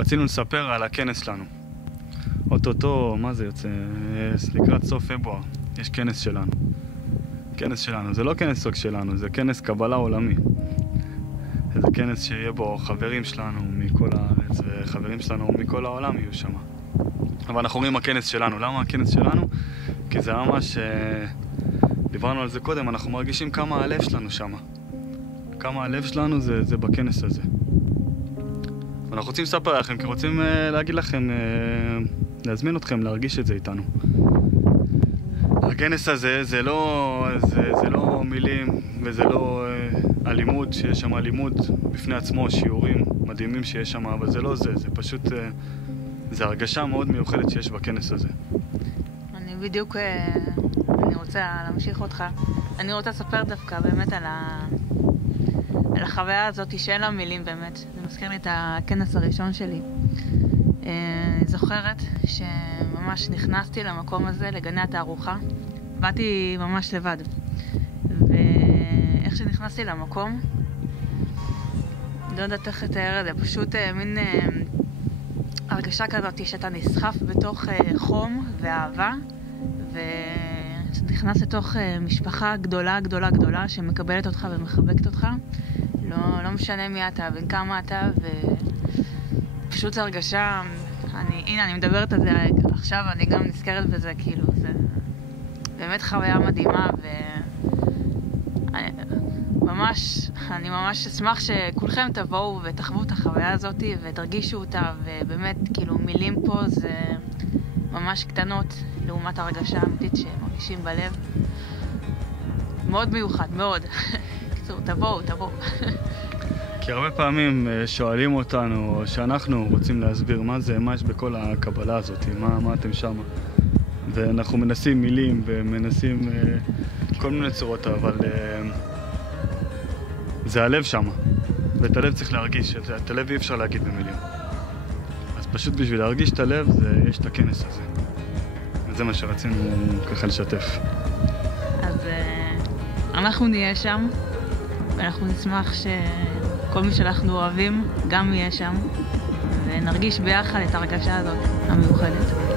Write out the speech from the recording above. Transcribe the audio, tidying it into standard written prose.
רצינו לספר על הכנס שלנו. אוטוטו, מה זה יוצא? לקראת סוף פברואר, יש כנס שלנו. כנס שלנו, זה לא כנס סוג שלנו, זה כנס קבלה עולמי. זה כנס שיהיה בו חברים שלנו מכל הארץ, וחברים שלנו מכל העולם יהיו שם. אבל אנחנו רואים הכנס שלנו. למה הכנס שלנו? כי זה ממש, דיברנו על זה קודם, אנחנו מרגישים כמה הלב שלנו שם. כמה הלב שלנו זה בכנס הזה. ואנחנו רוצים לספר לכם, כי רוצים להגיד לכם, להזמין אתכם להרגיש את זה איתנו. הכנס הזה זה לא מילים וזה לא הלימוד, שיש שם לימוד בפני עצמו, שיעורים מדהימים שיש שם, אבל זה לא זה, זה פשוט, זה הרגשה מאוד מיוחדת שיש בכנס הזה. אני בדיוק, אני רוצה להמשיך אותך. אני רוצה לספר דווקא באמת על החוויה הזאת שאין לה מילים באמת. זה מזכיר לי את הכנס הראשון שלי. אני זוכרת שממש נכנסתי למקום הזה, לגני התערוכה. באתי ממש לבד. ואיך שנכנסתי למקום, לא יודעת איך לתאר את זה, פשוט מין הרגשה כזאת שאתה נסחף בתוך חום ואהבה, ונכנס לתוך משפחה גדולה גדולה גדולה שמקבלת אותך ומחבקת אותך. לא משנה מי אתה, בין כמה אתה, ופשוט זו הרגשה, הנה אני מדברת על זה עכשיו, אני גם נזכרת בזה, כאילו, זה באמת חוויה מדהימה, אני ממש אשמח שכולכם תבואו ותחוו את החוויה הזאת ותרגישו אותה, ובאמת, כאילו, מילים פה זה ממש קטנות לעומת הרגשה האמיתית שמרגישים בלב. מאוד מיוחד, מאוד. תבואו. כי הרבה פעמים שואלים אותנו, או שאנחנו רוצים להסביר מה יש בכל הקבלה הזאת, מה אתם שמה. ואנחנו מנסים מילים ומנסים כל מיני צורות, אבל זה הלב שמה. ואת הלב צריך להרגיש, את הלב אי אפשר להגיד במילים. אז פשוט בשביל להרגיש את הלב, יש את הכנס הזה. וזה מה שרצינו ככה לשתף. אז אנחנו נהיה שם. ואנחנו נשמח שכל מי שאנחנו אוהבים גם יהיה שם, ונרגיש ביחד את הרגשה הזאת המיוחדת.